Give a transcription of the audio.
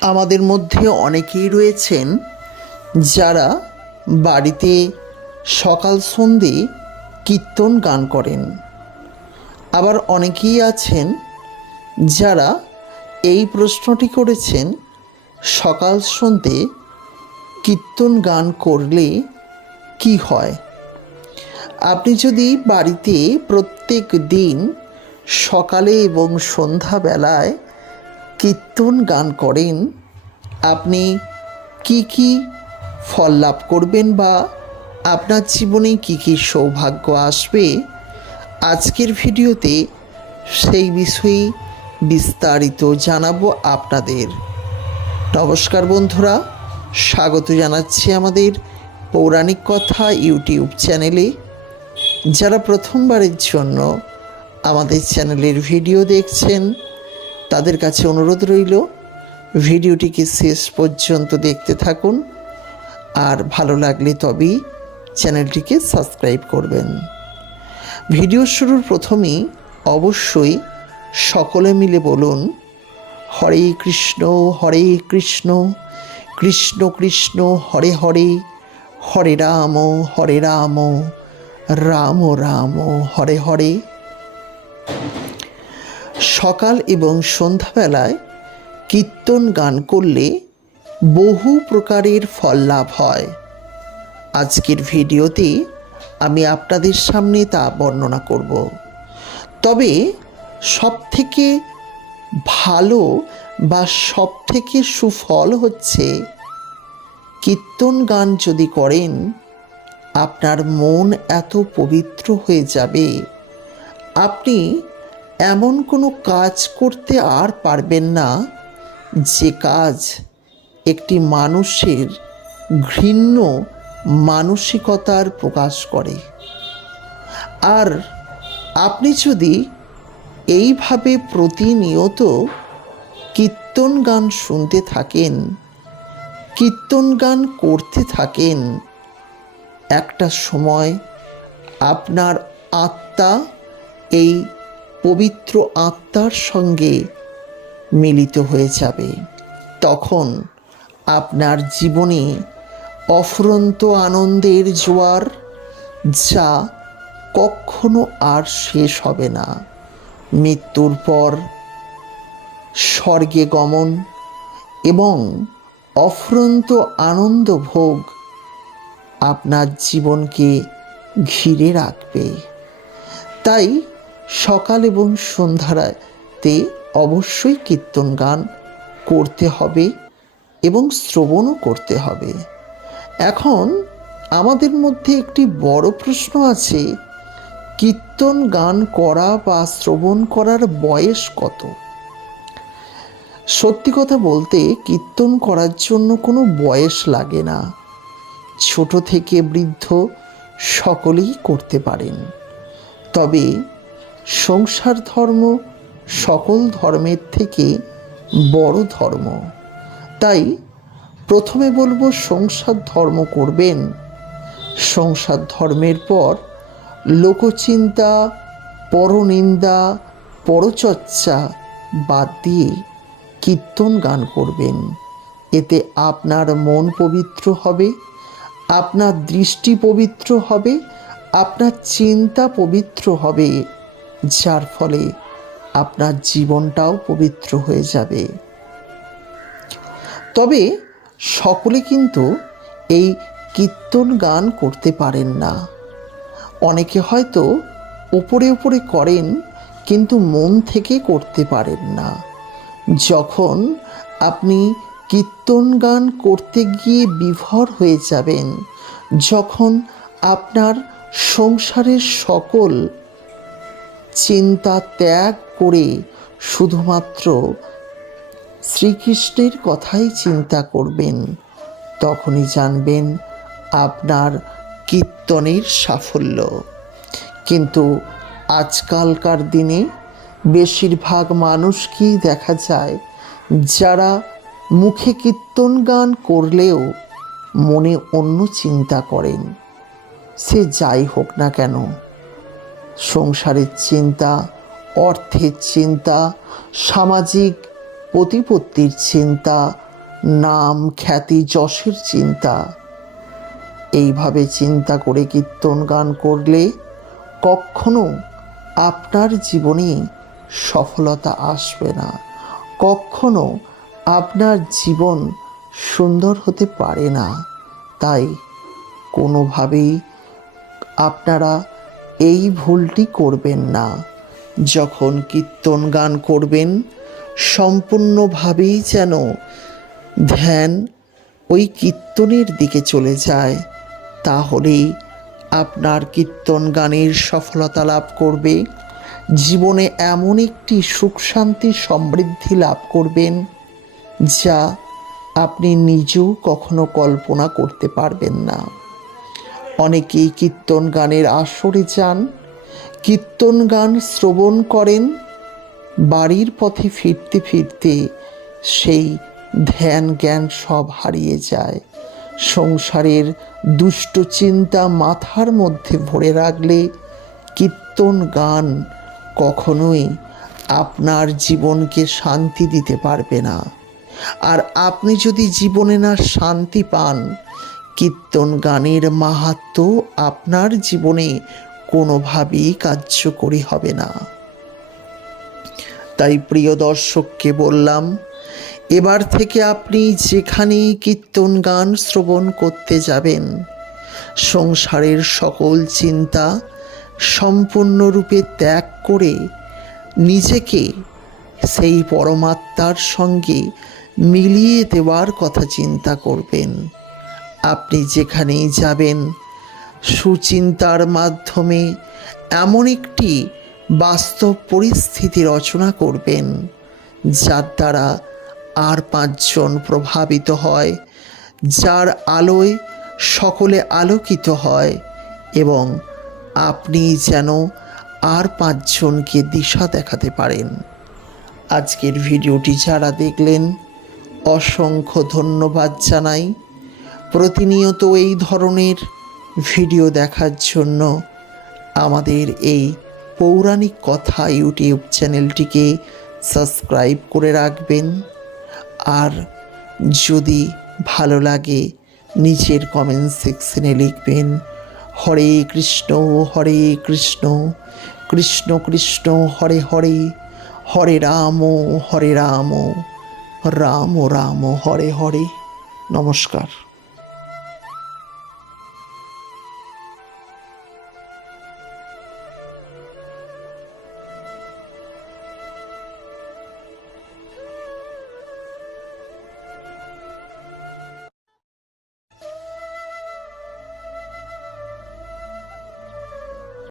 আমাদের মধ্যে অনেকেই রয়েছেন যারা বাড়িতে সকাল সন্ধে কীর্তন গান করেন। আবার অনেকেই আছেন যারা এই প্রশ্নটি করেছেন, সকাল সন্ধে কীর্তন গান করলে কি হয়? আপনি যদি বাড়িতে প্রত্যেক দিন সকালে এবং সন্ধ্যাবেলায় কীর্তন গান করেন, আপনি কি কি ফল লাভ করবেন বা আপনার জীবনে কি কি সৌভাগ্য আসবে, আজকের ভিডিওতে সেই বিষয়ে বিস্তারিত জানাবো আপনাদের। নমস্কার বন্ধুরা, স্বাগত জানাচ্ছি আমাদের পৌরাণিক কথা ইউটিউব চ্যানেলে। যারা প্রথমবারের জন্য আমাদের চ্যানেলের ভিডিও দেখছেন, তাদের কাছে অনুরোধ রইল ভিডিওটিকে শেষ পর্যন্ত দেখতে থাকুন, আর ভালো লাগলে তবেই চ্যানেলটিকে সাবস্ক্রাইব করবেন। ভিডিও শুরুর প্রথমেই অবশ্যই সকলে মিলে বলুন, হরে কৃষ্ণ কৃষ্ণ কৃষ্ণ হরে হরে, হরে রাম রাম রাম হরে হরে। সকাল এবং সন্ধ্যাবেলায় কীর্তন গান করলে বহু প্রকারের ফল লাভ হয়। আজকের ভিডিওতে আমি আপনাদের সামনে তা বর্ণনা করব। তবে সবথেকে ভালো বা সবথেকে সুফল হচ্ছে, কীর্তন গান যদি করেন, আপনার মন এত পবিত্র হয়ে যাবে, আপনি এমন কোনো কাজ করতে আর পারবেন না যে কাজ একটি মানুষের ঘৃণ্য মানসিকতার প্রকাশ করে। আর আপনি যদি এইভাবে প্রতিনিয়ত কীর্তন গান শুনতে থাকেন, কীর্তন গান করতে থাকেন, একটা সময় আপনার আত্মা এই পবিত্র আত্মার সঙ্গে মিলিত হয়ে যাবে। তখন আপনার জীবনে অফুরন্ত আনন্দের জোয়ার, যা কখনো আর শেষ হবে না। মৃত্যুর পর স্বর্গে গমন এবং অফুরন্ত আনন্দ ভোগ আপনার জীবনকে ঘিরে রাখবে। তাই সকাল এবং সন্ধ্যাতে অবশ্যই কীর্তন গান করতে হবে এবং শ্রবণও করতে হবে। এখন আমাদের মধ্যে একটি বড় প্রশ্ন আছে, কীর্তন গান করা বা শ্রবণ করার বয়স কত? সত্যি কথা বলতে, কীর্তন করার জন্য কোনো বয়স লাগে না। ছোট থেকে বৃদ্ধ সকলেই করতে পারেন। তবে সংসার ধর্ম সকল ধর্মের থেকে বড় ধর্ম। তাই প্রথমে বলবো, সংসার ধর্ম করবেন। সংসার ধর্মের পর লোকচিন্তা, পরনিন্দা, পরচর্চা বাদ দিয়ে কীর্তন গান করবেন। এতে আপনার মন পবিত্র হবে, আপনার দৃষ্টি পবিত্র হবে, আপনার চিন্তা পবিত্র হবে, যার ফলে আপনার জীবনটাও পবিত্র হয়ে যাবে। তবে সকলে কিন্তু এই কীর্তন গান করতে পারেন না। অনেকে হয়তো উপরে উপরে করেন, কিন্তু মন থেকে করতে পারেন না। যখন আপনি কীর্তন গান করতে গিয়ে বিভোর হয়ে যাবেন, যখন আপনার সংসারের সকল চিন্তা ত্যাগ করে শুধুমাত্র শ্রীকৃষ্ণের কথাই চিন্তা করবেন, তখনই জানবেন আপনার কীর্তনের সাফল্য। কিন্তু আজকালকার দিনে বেশিরভাগ মানুষকেই দেখা যায়, যারা মুখে কীর্তন গান করলেও মনে অন্য চিন্তা করেন। সে যাই হোক না কেন, সংসারের চিন্তা, অর্থের চিন্তা, সামাজিক প্রতিপত্তির চিন্তা, নাম, খ্যাতি, যশের চিন্তা। এইভাবে চিন্তা করে কীর্তন গান করলে কখনো আপনার জীবনে সফলতা আসবে না, কখনো আপনার জীবন সুন্দর হতে পারে না। তাই কোনোভাবেই আপনারা এই ভুলটি করবেন না। যখন কীর্তন গান করবেন সম্পূর্ণভাবেই যেন ধ্যান ওই কীর্তনের দিকে চলে যায়, তাহলেই আপনার কীর্তন গানের সফলতা লাভ করবে। জীবনে এমন একটি সুখ শান্তি সমৃদ্ধি লাভ করবেন যা আপনি নিজেও কখনো কল্পনা করতে পারবেন না। অনেকেই কীর্তন গানের আসরে যান, কীর্তন গান শ্রবণ করেন, বাড়ির পথে ফিরতে ফিরতে সেই ধ্যান জ্ঞান সব হারিয়ে যায়। সংসারের দুষ্ট চিন্তা মাথার মধ্যে ভরে রাখলে কীর্তন গান কখনোই আপনার জীবনকে শান্তি দিতে পারবে না। আর আপনি যদি জীবনে না শান্তি পান, কীর্তন গানের মাহাত্ম্য আপনার জীবনে কোনোভাবেই কার্যকরী হবে না। তাই প্রিয় দর্শককে বললাম, এবার থেকে আপনি যেখানেই কীর্তন গান শ্রবণ করতে যাবেন, সংসারের সকল চিন্তা সম্পূর্ণরূপে ত্যাগ করে নিজেকে সেই পরমাত্মার সঙ্গে মিলিয়ে দেওয়ার কথা চিন্তা করবেন। আপনি যেখানেই যাবেন সুচিন্তার মাধ্যমে এমন একটি বাস্তব পরিস্থিতি রচনা করবেন যার দ্বারা আর 5 জন প্রভাবিত হয়, যার আলোয় সকলে আলোকিত হয় এবং আপনি যেন আর 5 জনকে দিশা দেখাতে পারেন। আজকের ভিডিওটি যারা দেখলেন অসংখ্য ধন্যবাদ জানাই। প্রতিনিয়ত এই ধরনের ভিডিও দেখার জন্য আমাদের এই পৌরাণিক কথা ইউটিউব চ্যানেলটিকে সাবস্ক্রাইব করে রাখবেন। আর যদি ভালো লাগে নিচের কমেন্ট সেকশনে লিখবেন হরে কৃষ্ণ কৃষ্ণ কৃষ্ণ হরে হরে, হরে রাম রাম রাম হরে হরে। নমস্কার।